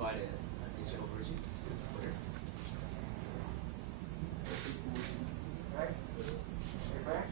provide a digital version. Right? You're back.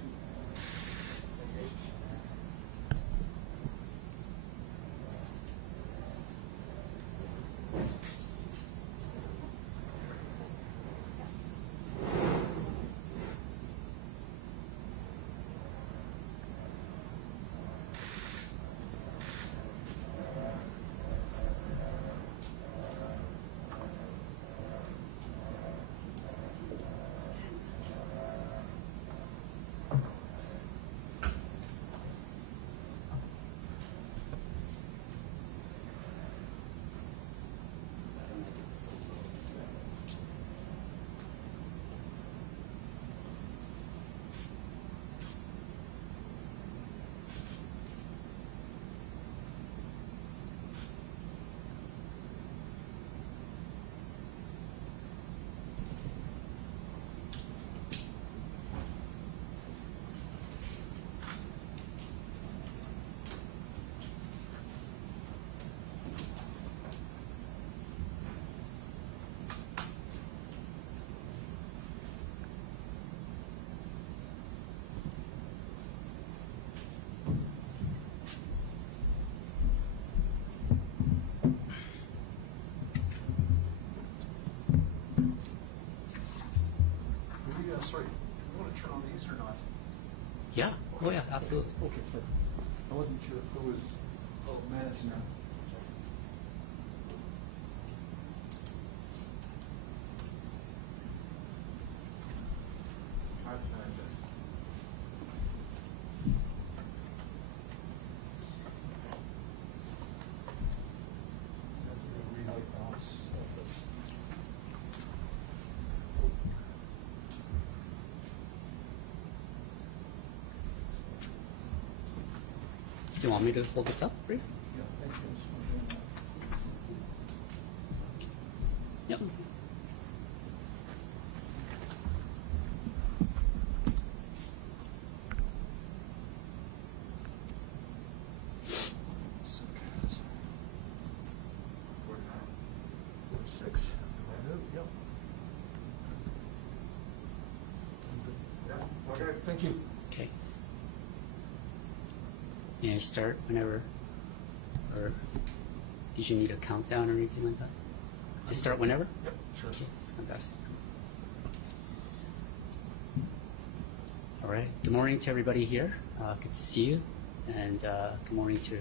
Sorry, you want to turn on these or not? Yeah. Okay. Oh, yeah, absolutely. Okay, so I wasn't sure who was managing that. Do you want me to hold this up for you? Yeah, thank you. Yep. Six. Yep. Yeah. Okay, thank you. Okay. May I start whenever, or did you need a countdown or anything like that? Just start whenever? Yep, sure. Okay, fantastic. All right, good morning to everybody here. Good to see you. And good morning to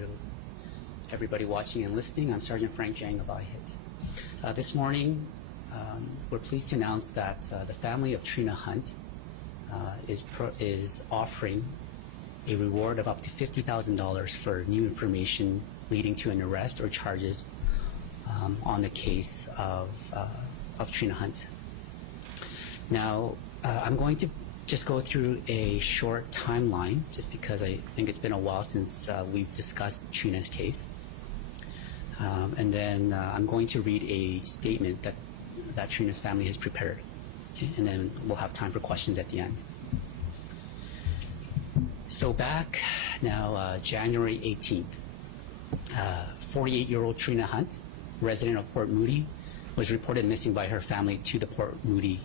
everybody watching and listening. I'm Sergeant Frank Jang of IHIT. This morning, we're pleased to announce that the family of Trina Hunt is offering a reward of up to $50,000 for new information leading to an arrest or charges on the case of Trina Hunt. Now, I'm going to just go through a short timeline, just because I think it's been a while since we've discussed Trina's case. And then I'm going to read a statement that Trina's family has prepared. Okay? And then we'll have time for questions at the end. So back now, January 18th, 48-year-old Trina Hunt, resident of Port Moody, was reported missing by her family to the Port Moody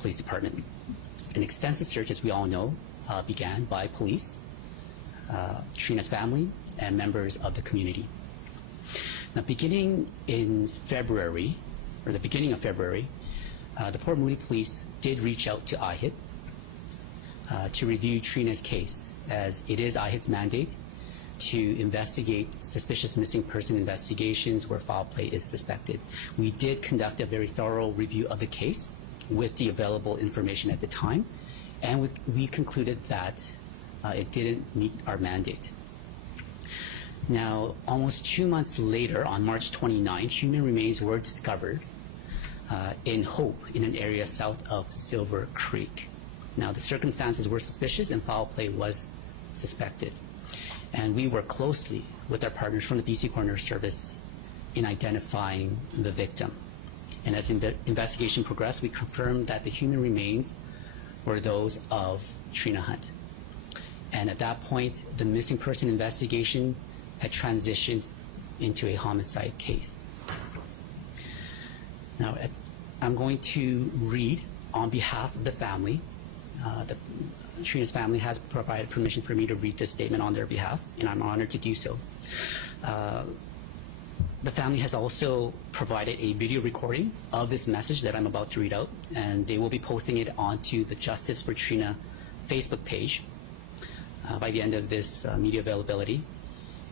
Police Department. An extensive search, as we all know, began by police, Trina's family, and members of the community. Now, beginning in February, or the beginning of February, the Port Moody Police did reach out to IHIT to review Trina's case, as it is IHIT's mandate to investigate suspicious missing person investigations where foul play is suspected. We did conduct a very thorough review of the case with the available information at the time, and we concluded that it didn't meet our mandate. Now, almost 2 months later, on March 29, human remains were discovered in Hope, in an area south of Silver Creek. Now, the circumstances were suspicious and foul play was suspected. And we worked closely with our partners from the BC Coroner Service in identifying the victim. And as investigation progressed, we confirmed that the human remains were those of Trina Hunt. And at that point, the missing person investigation had transitioned into a homicide case. Now, I'm going to read on behalf of the family. Trina's family has provided permission for me to read this statement on their behalf, and I'm honored to do so. The family has also provided a video recording of this message that I'm about to read out, and they will be posting it onto the Justice for Trina Facebook page by the end of this media availability.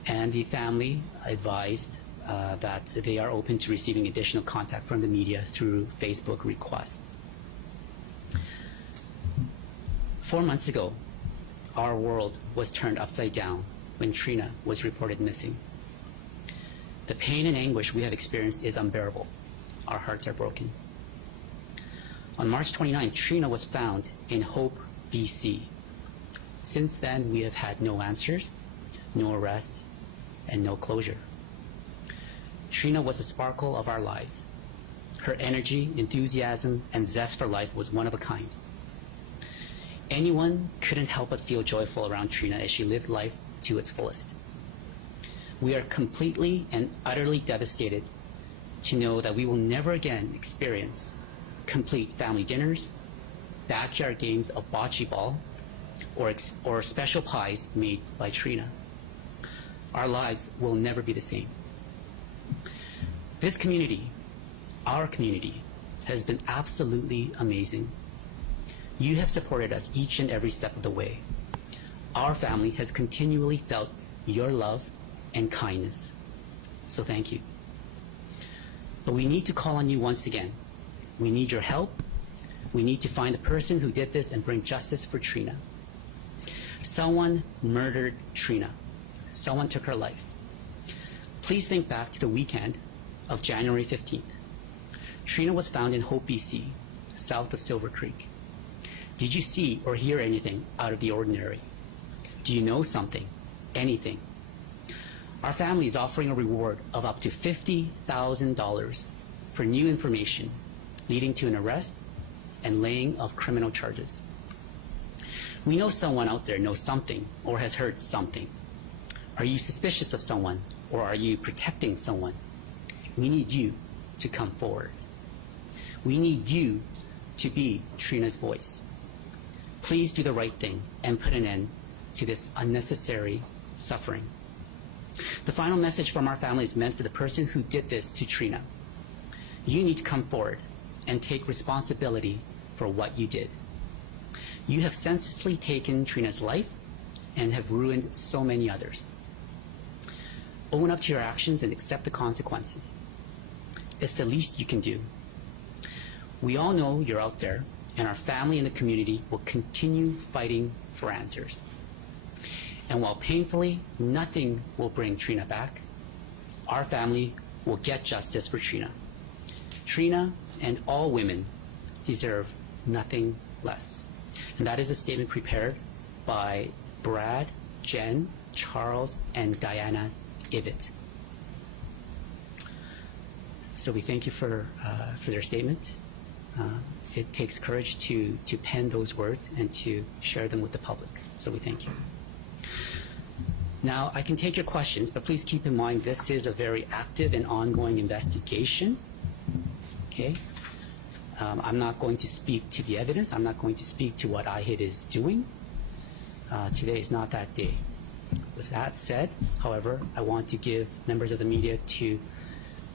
And the family advised that they are open to receiving additional contact from the media through Facebook requests. 4 months ago, our world was turned upside down when Trina was reported missing. The pain and anguish we have experienced is unbearable. Our hearts are broken. On March 29, Trina was found in Hope, BC. Since then, we have had no answers, no arrests, and no closure. Trina was the sparkle of our lives. Her energy, enthusiasm, and zest for life was one of a kind. Anyone couldn't help but feel joyful around Trina as she lived life to its fullest. We are completely and utterly devastated to know that we will never again experience complete family dinners, backyard games of bocce ball, or special pies made by Trina. Our lives will never be the same. This community, our community, has been absolutely amazing. You have supported us each and every step of the way. Our family has continually felt your love and kindness. So thank you. But we need to call on you once again. We need your help. We need to find the person who did this and bring justice for Trina. Someone murdered Trina. Someone took her life. Please think back to the weekend of January 15th. Trina was found in Hope, BC, south of Silver Creek. Did you see or hear anything out of the ordinary? Do you know something? Anything? Our family is offering a reward of up to $50,000 for new information leading to an arrest and laying of criminal charges. We know someone out there knows something or has heard something. Are you suspicious of someone or are you protecting someone? We need you to come forward. We need you to be Trina's voice. Please do the right thing and put an end to this unnecessary suffering. The final message from our family is meant for the person who did this to Trina. You need to come forward and take responsibility for what you did. You have senselessly taken Trina's life and have ruined so many others. Own up to your actions and accept the consequences. It's the least you can do. We all know you're out there, and our family and the community will continue fighting for answers. And while painfully nothing will bring Trina back, our family will get justice for Trina. Trina and all women deserve nothing less. And that is a statement prepared by Brad, Jen, Charles, and Diana Ibbett. So we thank you for their statement. It takes courage to pen those words and to share them with the public. So we thank you. Now, I can take your questions, but please keep in mind this is a very active and ongoing investigation. Okay? I'm not going to speak to the evidence. I'm not going to speak to what IHID is doing. Today is not that day. With that said, however, I want to give members of the media to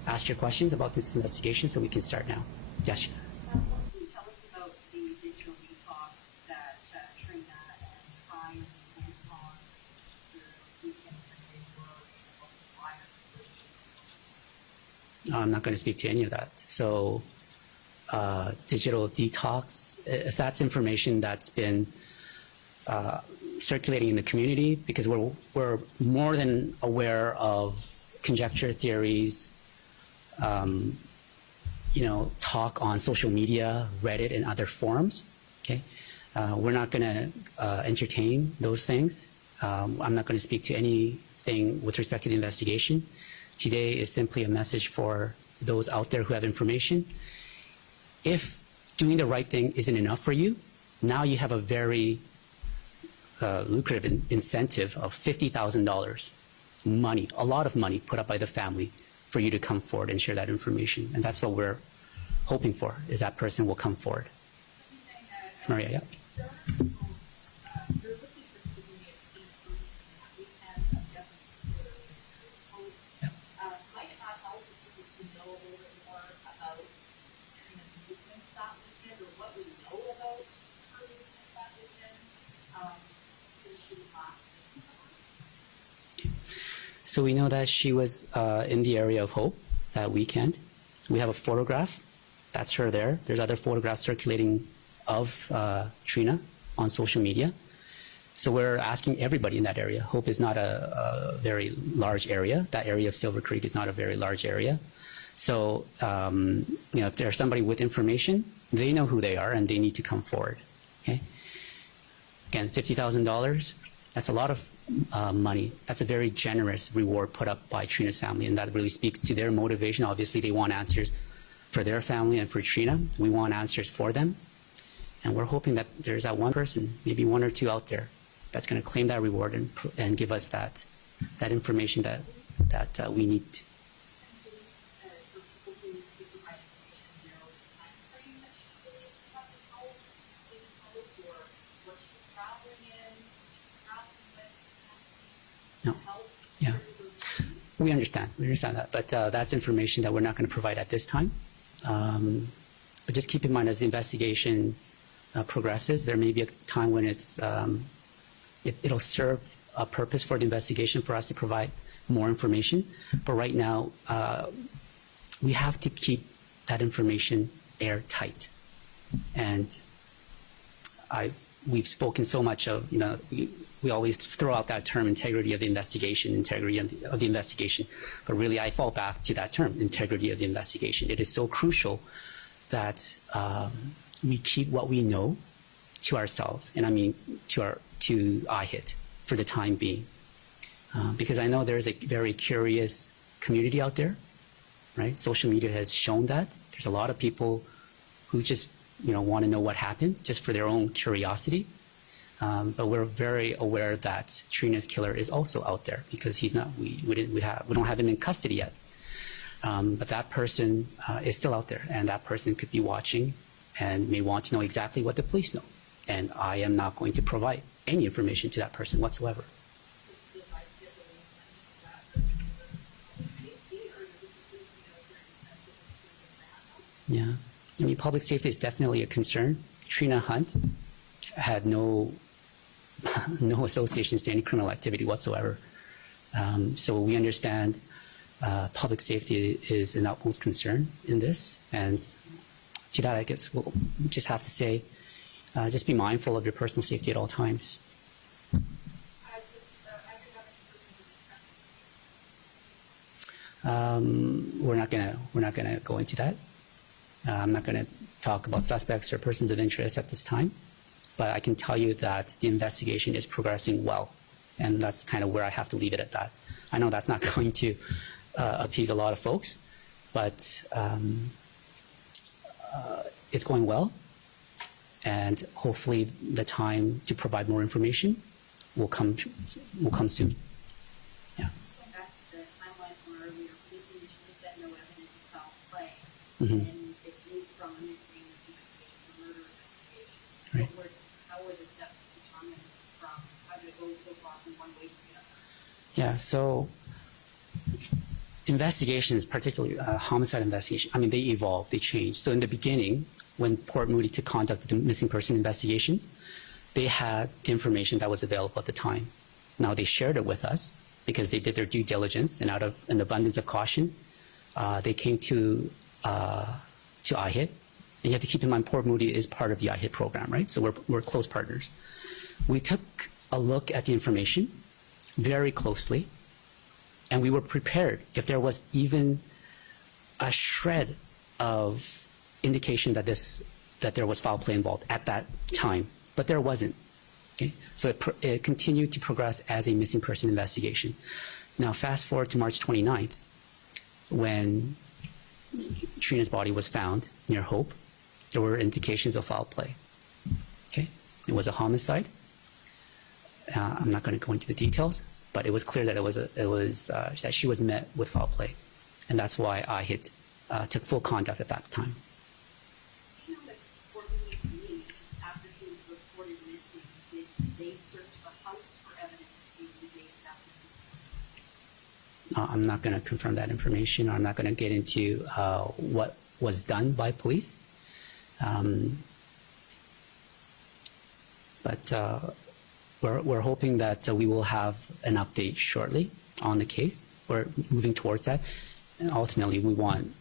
ask your questions about this investigation so we can start now. Yes. What can you tell us about the digital detox that Trina and Ryan went on through weekend when they were fired? I'm not going to speak to any of that. So digital detox, if that's information that's been circulating in the community, because we're more than aware of conjecture theories, talk on social media, Reddit, and other forums. Okay, we're not going to entertain those things. I'm not going to speak to anything with respect to the investigation. Today is simply a message for those out there who have information. If doing the right thing isn't enough for you, now you have a very lucrative incentive of $50,000, money, a lot of money put up by the family for you to come forward and share that information. And that's what we're hoping for is that person will come forward. Maria, yeah. So we know that she was in the area of Hope that weekend. We have a photograph. That's her there. There's other photographs circulating of Trina on social media. So we're asking everybody in that area. Hope is not a very large area. That area of Silver Creek is not a very large area. So you know, if there's somebody with information, they know who they are and they need to come forward. Okay. Again, $50,000. That's a lot of money. That's a very generous reward put up by Trina's family, and that really speaks to their motivation. Obviously, they want answers for their family and for Trina. We want answers for them, and we're hoping that there's that one person, maybe one or two out there, that's going to claim that reward and give us that information that we need. No. Yeah. We understand. We understand that. But that's information that we're not going to provide at this time. But just keep in mind, as the investigation progresses, there may be a time when it'll serve a purpose for the investigation for us to provide more information. But right now, we have to keep that information airtight. And we've spoken so much of, you know, we always throw out that term, integrity of the investigation, integrity of the investigation. But really, I fall back to that term, integrity of the investigation. It is so crucial that we keep what we know to ourselves, and I mean to IHIT for the time being. Because I know there's a very curious community out there, right? Social media has shown that. There's a lot of people who just, you know, want to know what happened just for their own curiosity. But we're very aware that Trina's killer is also out there because he's not. We don't have him in custody yet. But that person is still out there, and that person could be watching and may want to know exactly what the police know. And I am not going to provide any information to that person whatsoever. Yeah, I mean, public safety is definitely a concern. Trina Hunt had no associations to any criminal activity whatsoever. So we understand public safety is an utmost concern in this. And to that, I guess we'll just have to say, just be mindful of your personal safety at all times. We're not gonna go into that. I'm not gonna talk about suspects or persons of interest at this time. But I can tell you that the investigation is progressing well, and that's kind of where I have to leave it at that. I know that's not going to appease a lot of folks, but it's going well, and hopefully the time to provide more information will come soon. Yeah. Going back to the timeline from earlier, police initially said no evidence of foul play, Mm-hmm. and it moved from a missing investigation to a murder investigation. Right. How were the steps determined from, how did it go so far from one way to the other? Yeah, so investigations, particularly homicide investigation, I mean, they evolve, they change. So in the beginning, when Port Moody to conduct the missing person investigations, they had the information that was available at the time. Now they shared it with us because they did their due diligence, and out of an abundance of caution, they came to IHIT. And you have to keep in mind, Port Moody is part of the IHIT program, right? So we're close partners. We took a look at the information very closely, and we were prepared if there was even a shred of indication that there was foul play involved at that time, but there wasn't. Okay? So it continued to progress as a missing person investigation. Now fast forward to March 29th, when Trina's body was found near Hope. There were indications of foul play. Okay, it was a homicide. I'm not going to go into the details, but it was clear that that she was met with foul play, and that's why IHIT took full contact at that time. I'm not going to confirm that information. I'm not going to get into what was done by police. But we're hoping that we will have an update shortly on the case. We're moving towards that. And ultimately, we want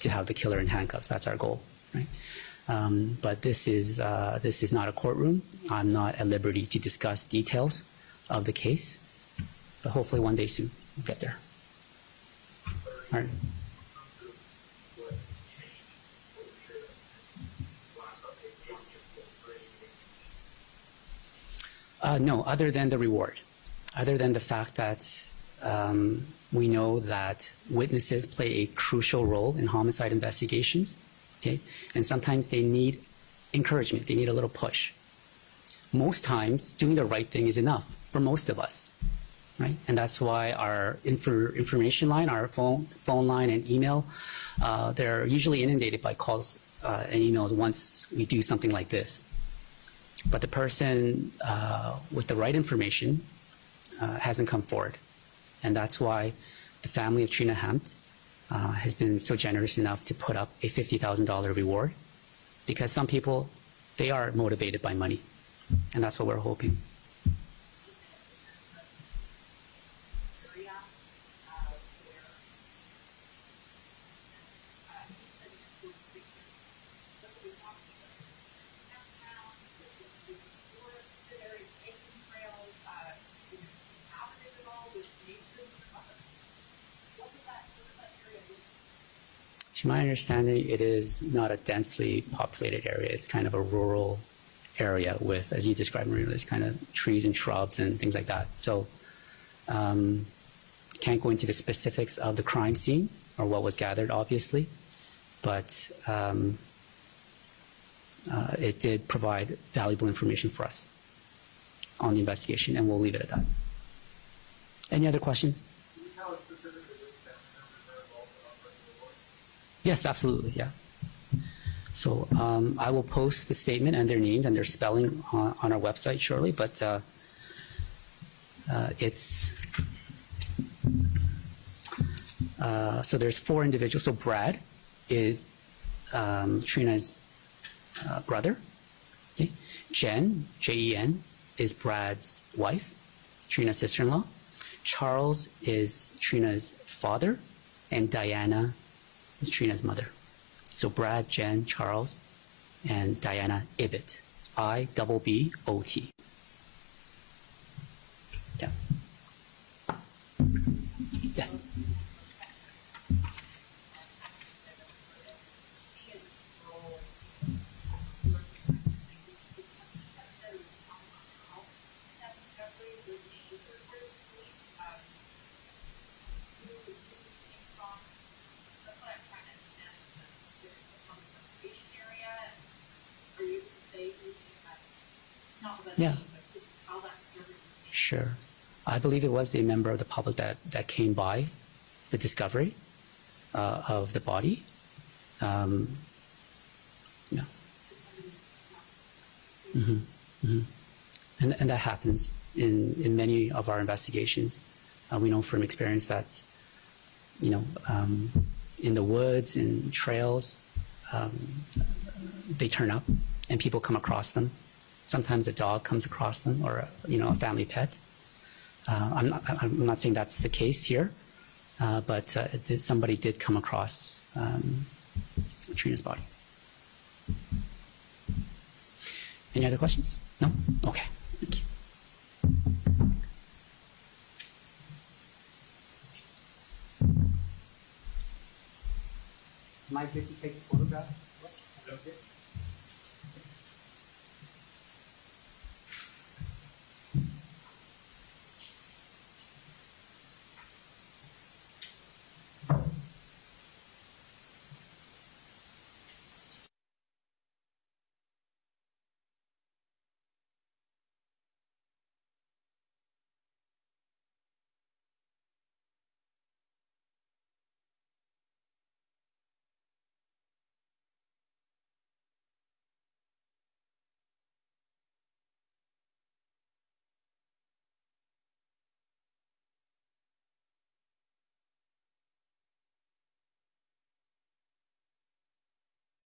to have the killer in handcuffs. That's our goal, right? But this is not a courtroom. I'm not at liberty to discuss details of the case. But hopefully one day soon, we'll get there. All right. No, other than the reward, other than the fact that we know that witnesses play a crucial role in homicide investigations, okay? And sometimes they need encouragement, they need a little push. Most times, doing the right thing is enough for most of us, right? And that's why our information line, our phone line and email, they're usually inundated by calls and emails once we do something like this. But the person with the right information hasn't come forward. And that's why the family of Trina Hunt has been so generous enough to put up a $50,000 reward. Because some people, they are motivated by money. And that's what we're hoping. To my understanding, it is not a densely populated area. It's kind of a rural area with, as you described, Maria, there's kind of trees and shrubs and things like that. So can't go into the specifics of the crime scene or what was gathered, obviously, but it did provide valuable information for us on the investigation, and we'll leave it at that. Any other questions? Yes, absolutely, yeah. So I will post the statement and their names and their spelling on our website shortly, but so there's 4 individuals. So Brad is Trina's brother. Okay. Jen, Jen, is Brad's wife, Trina's sister-in-law. Charles is Trina's father, and Diana is Trina's mother. So Brad, Jen, Charles, and Diana Ibbott. I-B-B-O-T. Yeah. Yes. Yeah, sure. I believe it was a member of the public that came by the discovery of the body. Yeah. And that happens in many of our investigations. We know from experience that, in the woods, in trails, they turn up and people come across them. Sometimes a dog comes across them, or a family pet. I'm not saying that's the case here, but somebody did come across Trina's body. Any other questions? No? Okay. Thank you. Am I good to take a photograph? That's it.